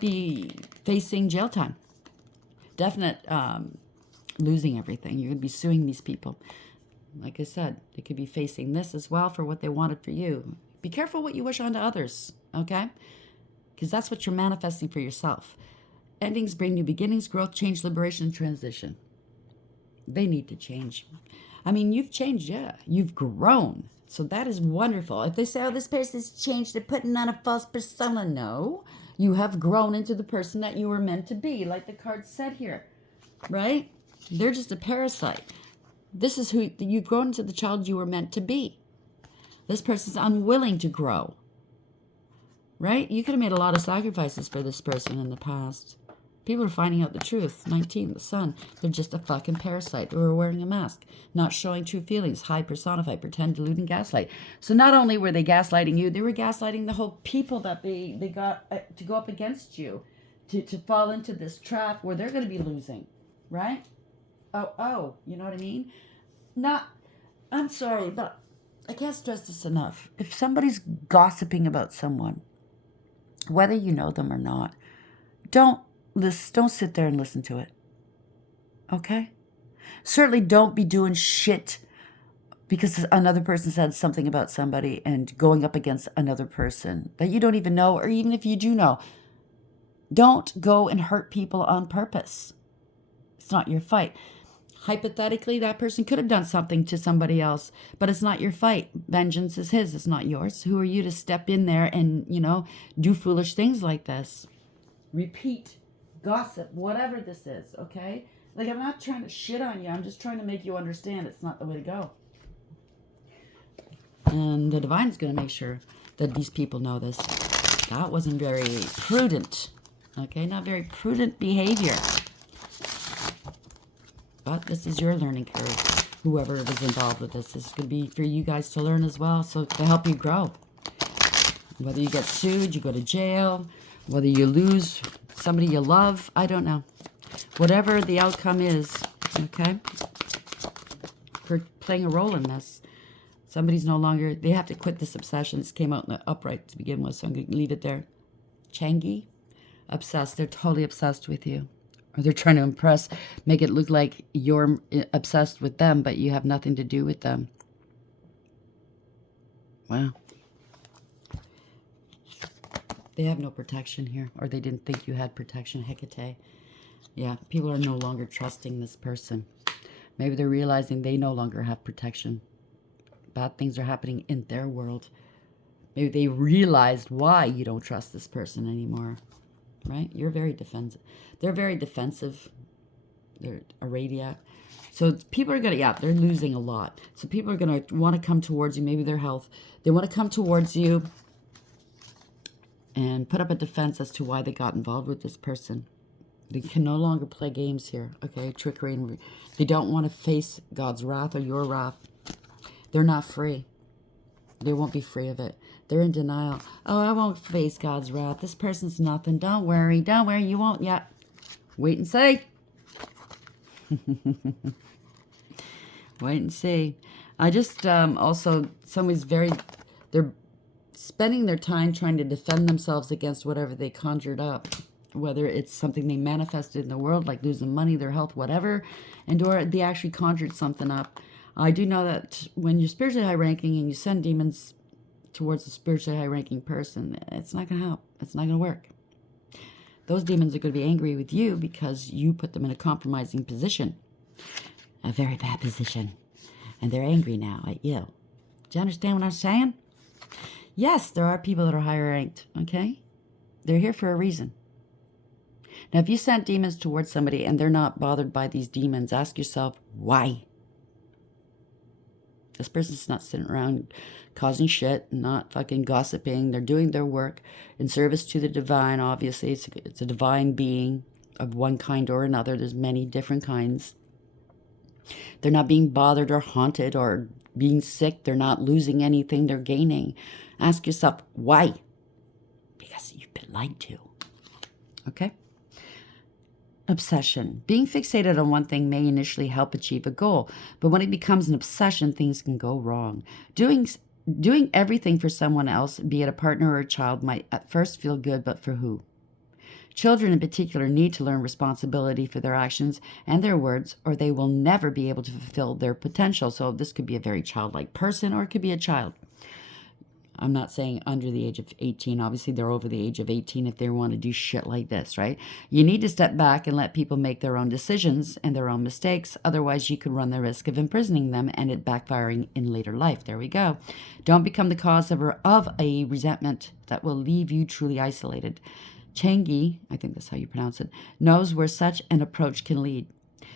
be facing jail time. Definite losing everything. You're going to be suing these people. Like I said, they could be facing this as well for what they wanted for you. Be careful what you wish onto others, okay? Because that's what you're manifesting for yourself. Endings bring new beginnings, growth, change, liberation, and transition. They need to change. I mean, you've changed, yeah. You've grown. So that is wonderful. If they say, oh, this person's changed, they're putting on a false persona. No. You have grown into the person that you were meant to be, like the card said here. Right? They're just a parasite. This is who you've grown into, the child you were meant to be. This person's unwilling to grow. Right? You could have made a lot of sacrifices for this person in the past. People are finding out the truth. 19, the sun. They're just a fucking parasite who are wearing a mask, not showing true feelings, hide, personify, pretend, delude, and gaslight. So not only were they gaslighting you, they were gaslighting the whole people that they got to go up against you, to fall into this trap where they're going to be losing, right? Oh, you know what I mean? I'm sorry, but I can't stress this enough. If somebody's gossiping about someone, whether you know them or not, don't sit there and listen to it. Okay? Certainly don't be doing shit because another person said something about somebody and going up against another person that you don't even know, or even if you do know. Don't go and hurt people on purpose. It's not your fight. Hypothetically, that person could have done something to somebody else, but it's not your fight. Vengeance is his, it's not yours. Who are you to step in there and, do foolish things like this? Repeat. Gossip, whatever this is, okay? Like, I'm not trying to shit on you. I'm just trying to make you understand it's not the way to go. And the divine's going to make sure that these people know this. That wasn't very prudent. Okay, not very prudent behavior. But this is your learning curve. Whoever was involved with this is going to be for you guys to learn as well. So to help you grow. Whether you get sued, you go to jail, whether you lose somebody you love, I don't know. Whatever the outcome is, okay? For playing a role in this. Somebody's no longer, they have to quit this obsession. This came out in the upright to begin with, so I'm going to leave it there. Changi, obsessed. They're totally obsessed with you. Or they're trying to impress, make it look like you're obsessed with them, but you have nothing to do with them. Wow. They have no protection here, or they didn't think you had protection. Hecate. Yeah, people are no longer trusting this person. Maybe they're realizing they no longer have protection. Bad things are happening in their world. Maybe they realized why you don't trust this person anymore. Right? You're very defensive. They're very defensive. They're irradiate. So people are going to, yeah, they're losing a lot. So people are going to want to come towards you. Maybe their health. They want to come towards you and put up a defense as to why they got involved with this person. They can no longer play games here. Okay? Trickery. And they don't want to face God's wrath or your wrath. They're not free. They won't be free of it. They're in denial. Oh, I won't face God's wrath. This person's nothing. Don't worry. Don't worry. You won't yet. Wait and see. Wait and see. I just also, somebody's they're spending their time trying to defend themselves against whatever they conjured up. Whether it's something they manifested in the world, like losing money, their health, whatever. And or they actually conjured something up. I do know that when you're spiritually high-ranking and you send demons towards a spiritually high-ranking person, it's not going to help. It's not going to work. Those demons are going to be angry with you because you put them in a compromising position. A very bad position. And they're angry now at you. Do you understand what I'm saying? Yes, there are people that are higher ranked, okay? They're here for a reason. Now, if you sent demons towards somebody and they're not bothered by these demons, ask yourself, why? This person's not sitting around causing shit, not fucking gossiping. They're doing their work in service to the divine. Obviously, it's a divine being of one kind or another. There's many different kinds. They're not being bothered or haunted or being sick. They're not losing anything. They're gaining. Ask yourself, why? Because you've been lied to. Okay? Obsession. Being fixated on one thing may initially help achieve a goal, but when it becomes an obsession, things can go wrong. Doing everything for someone else, be it a partner or a child, might at first feel good, but for who? Children in particular need to learn responsibility for their actions and their words, or they will never be able to fulfill their potential. So this could be a very childlike person, or it could be a child. I'm not saying under the age of 18. Obviously, they're over the age of 18 if they want to do shit like this, right? You need to step back and let people make their own decisions and their own mistakes. Otherwise, you could run the risk of imprisoning them and it backfiring in later life. There we go. Don't become the cause of a resentment that will leave you truly isolated. Changi, I think that's how you pronounce it, knows where such an approach can lead.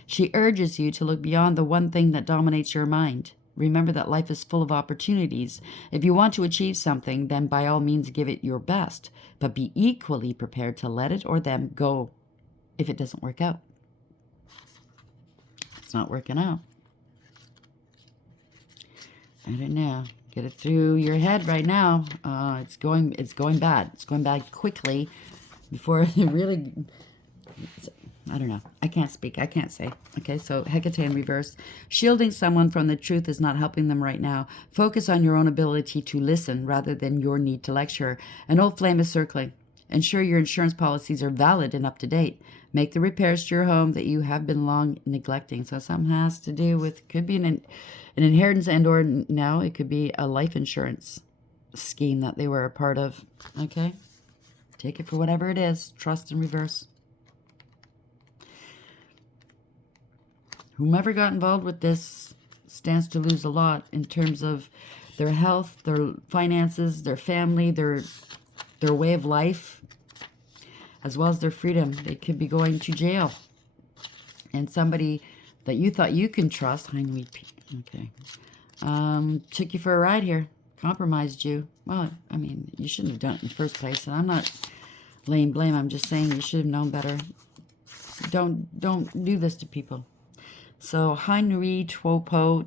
She urges you to look beyond the one thing that dominates your mind. Remember that life is full of opportunities. If you want to achieve something, then by all means give it your best, but be equally prepared to let it or them go if it doesn't work out. It's not working out. I don't know. Get it through your head right now. It's going bad. It's going bad quickly before it really... I don't know. I can't speak. I can't say. Okay, so Hecate in reverse. Shielding someone from the truth is not helping them right now. Focus on your own ability to listen rather than your need to lecture. An old flame is circling. Ensure your insurance policies are valid and up to date. Make the repairs to your home that you have been long neglecting. So something has to do with, could be an inheritance and or now it could be a life insurance scheme that they were a part of. Okay? Take it for whatever it is. Trust in reverse. Whomever got involved with this stands to lose a lot in terms of their health, their finances, their family, their way of life, as well as their freedom. They could be going to jail. And somebody that you thought you can trust, okay, took you for a ride here. compromised you. Well, I mean, you shouldn't have done it in the first place. And I'm not laying blame. I'm just saying you should have known better. Don't do this to people. So Heinrich Twopo,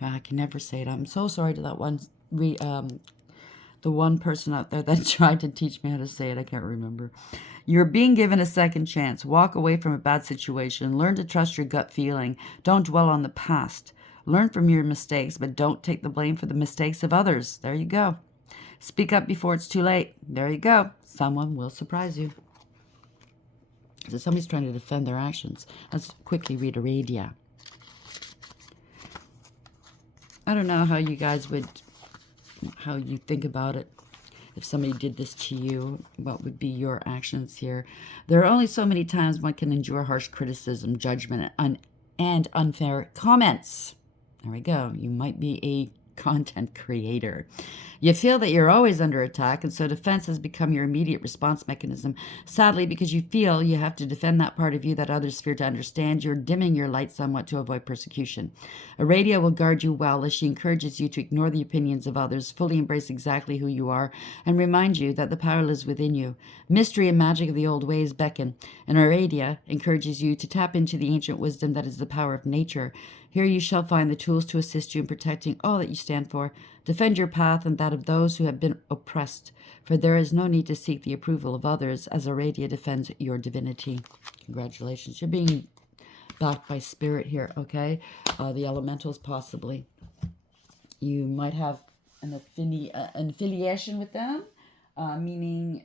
I can never say it. I'm so sorry to that one. The one person out there that tried to teach me how to say it. I can't remember. You're being given a second chance. Walk away from a bad situation. Learn to trust your gut feeling. Don't dwell on the past. Learn from your mistakes, but don't take the blame for the mistakes of others. There you go. Speak up before it's too late. There you go. Someone will surprise you. So somebody's trying to defend their actions. Let's quickly read a Aradia. I don't know how you guys would, how you think about it. If somebody did this to you, what would be your actions here? There are only so many times one can endure harsh criticism, judgment, and unfair comments. There we go. You might be a content creator. You feel that you're always under attack, and so defense has become your immediate response mechanism. Sadly, because you feel you have to defend that part of you that others fear to understand, you're dimming your light somewhat to avoid persecution. Aradia will guard you well as she encourages you to ignore the opinions of others, fully embrace exactly who you are, and remind you that the power lives within you. Mystery and magic of the old ways beckon, and Aradia encourages you to tap into the ancient wisdom that is the power of nature. Here you shall find the tools to assist you in protecting all that you stand for. Defend your path and that of those who have been oppressed, for there is no need to seek the approval of others as Aradia defends your divinity. Congratulations. You're being backed by spirit here, okay? The elementals possibly. You might have an affiliation with them, meaning,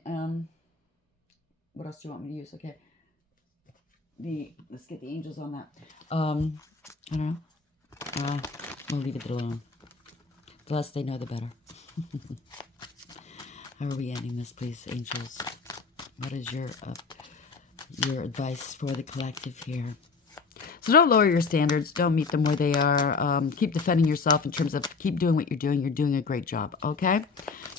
what else do you want me to use? Okay. Let's get the angels on that. I don't know. We'll leave it alone. The less they know, the better. How are we ending this, please, angels? What is your advice for the collective here? So don't lower your standards. Don't meet them where they are. Keep defending yourself in terms of keep doing what you're doing. You're doing a great job, okay?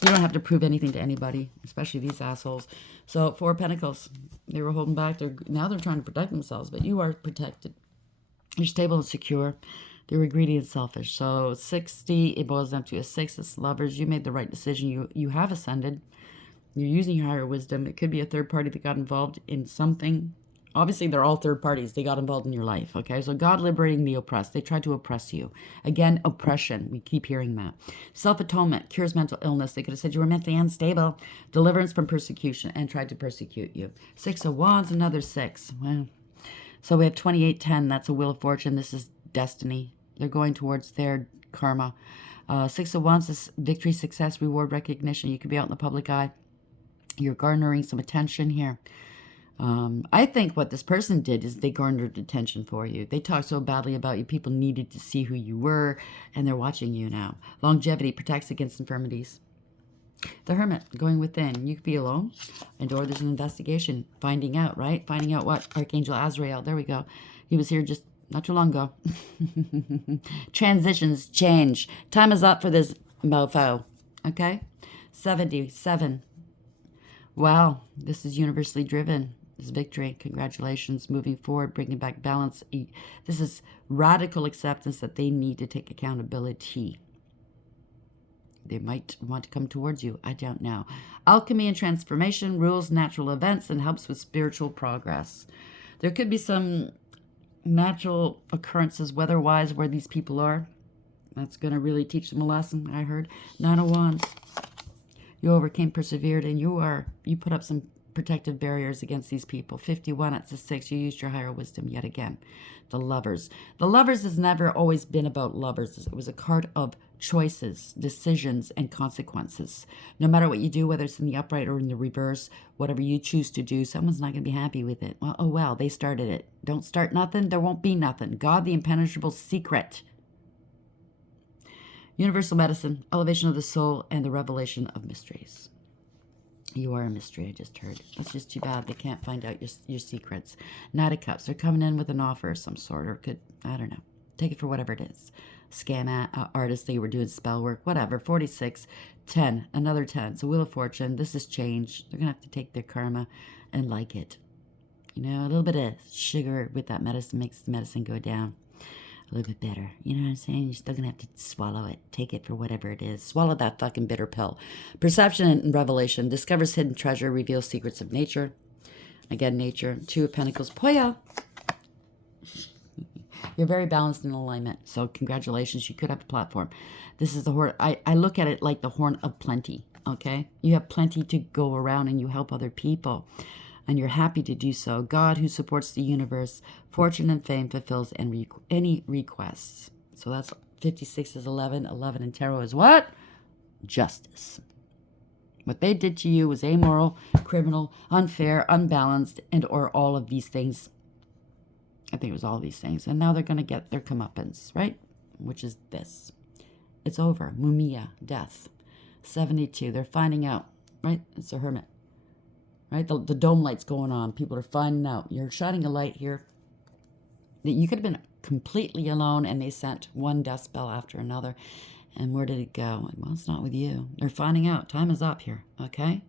You don't have to prove anything to anybody, especially these assholes. So 4 of Pentacles. They were holding back. Now they're trying to protect themselves, but you are protected. You're stable and secure. They were greedy and selfish. So 60, it boils down to a 6. It's lovers. You made the right decision. You have ascended. You're using your higher wisdom. It could be a third party that got involved in something. Obviously, they're all third parties. They got involved in your life, okay? So God liberating the oppressed. They tried to oppress you. Again, oppression. We keep hearing that. Self-atonement cures mental illness. They could have said you were mentally unstable. Deliverance from persecution and tried to persecute you. 6 of Wands, another 6. Well, so we have 2810. That's a Wheel of Fortune. This is destiny. They're going towards their karma. 6 of Wands is victory, success, reward, recognition. You could be out in the public eye. You're garnering some attention here. I think what this person did is they garnered attention for you. They talked so badly about you. People needed to see who you were, and they're watching you now. Longevity protects against infirmities. The Hermit, going within. You could be alone, or there's an investigation. Finding out, right? Finding out what? Archangel Azrael. There we go. He was here just not too long ago. Transitions, change. Time is up for this mofo. Okay? 77. Wow. This is universally driven. This is victory. Congratulations. Moving forward, bringing back balance. This is radical acceptance that they need to take accountability. They might want to come towards you. I don't know. Alchemy and transformation, rules natural events, and helps with spiritual progress. There could be some natural occurrences weather-wise where these people are. That's going to really teach them a lesson, I heard. 9 of Wands. You overcame, persevered, and you put up some protective barriers against these people. 51, it's a 6. You used your higher wisdom yet again. The Lovers. The Lovers has never always been about lovers. It was a card of choices, decisions, and consequences. No matter what you do, whether it's in the upright or in the reverse, whatever you choose to do, someone's not going to be happy with it. Well, oh well, they started it. Don't start nothing, there won't be nothing. God, the impenetrable secret. Universal medicine, elevation of the soul, and the revelation of mysteries. You are a mystery, I just heard. That's just too bad. They can't find out your secrets. Knight of Cups. They're coming in with an offer of some sort, or could, I don't know. Take it for whatever it is. Scam artists, they were doing spell work, whatever. 46, 10, another 10. It's a Wheel of Fortune. This is change. They're going to have to take their karma and like it. You know, a little bit of sugar with that medicine makes the medicine go down. a little bit better. You know what I'm saying? You're still going to have to swallow it. Take it for whatever it is. Swallow that fucking bitter pill. Perception and revelation. Discovers hidden treasure. Reveals secrets of nature. Again, nature. Two of Pentacles. Poya. You're very balanced in alignment. So congratulations. You could have a platform. This is the horn. I look at it like the horn of plenty. Okay? You have plenty to go around and you help other people. And you're happy to do so. God, who supports the universe, fortune and fame, fulfills any requests. So that's 56 is 11. 11 in tarot is what? Justice. What they did to you was amoral, criminal, unfair, unbalanced, and or all of these things. I think it was all these things. And now they're going to get their comeuppance, right? Which is this. It's over. Mumia, death. 72. They're finding out, right? It's a hermit. Right? The dome light's going on. People are finding out. You're shining a light here. That you could have been completely alone and they sent one death spell after another. And where did it go? Well, it's not with you. They're finding out. Time is up here. Okay?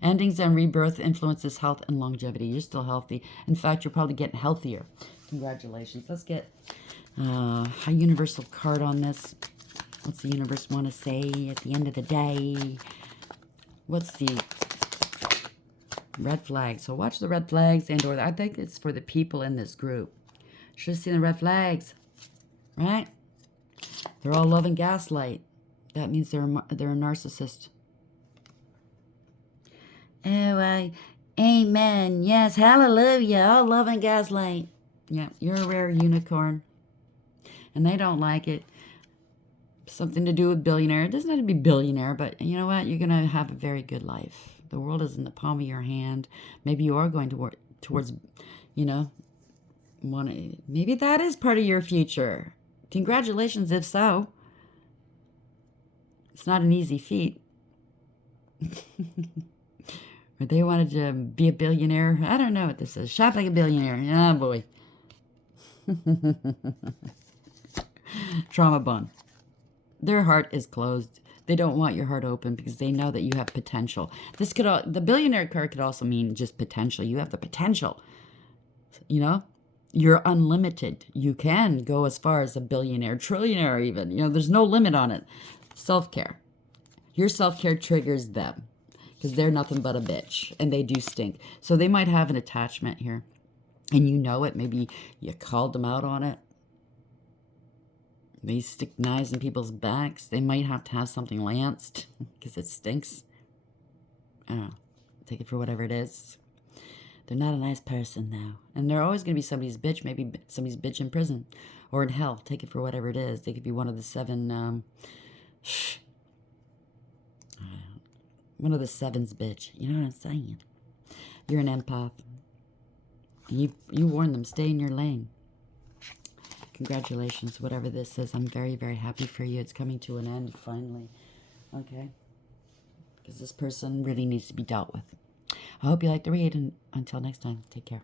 Endings and rebirth influences health and longevity. You're still healthy. In fact, you're probably getting healthier. Congratulations. Let's get a universal card on this. What's the universe want to say at the end of the day? What's the red flags? So watch the red flags and or I think it's for the people in this group. Should have seen the red flags. Right? They're all love and gaslight. That means they're a narcissist. Oh, amen. Yes, hallelujah. All love and gaslight. Yeah, you're a rare unicorn. And they don't like it. Something to do with billionaire. It doesn't have to be billionaire, but you know what? You're going to have a very good life. The world is in the palm of your hand. Maybe you are going to work towards, you know, maybe that is part of your future. Congratulations if so. It's not an easy feat. Or they wanted to be a billionaire. I don't know what this is. Shop like a billionaire. Oh, boy. Trauma bond. Their heart is closed. They don't want your heart open because they know that you have potential. This could the billionaire card could also mean just potential. You have the potential. You know? You're unlimited. You can go as far as a billionaire, trillionaire even. You know, there's no limit on it. Self-care. Your self-care triggers them because they're nothing but a bitch and they do stink. So they might have an attachment here and you know it. Maybe you called them out on it. They stick knives in people's backs. They might have to have something lanced because it stinks. I don't know. Take it for whatever it is. They're not a nice person now. And they're always going to be somebody's bitch. Maybe somebody's bitch in prison or in hell. Take it for whatever it is. They could be one of the seven... one of the seven's bitch. You know what I'm saying? You're an empath. You warn them. Stay in your lane. Congratulations. Whatever this is, I'm very, very happy for you. It's coming to an end, finally. Okay? Because this person really needs to be dealt with. I hope you like the read, and until next time, take care.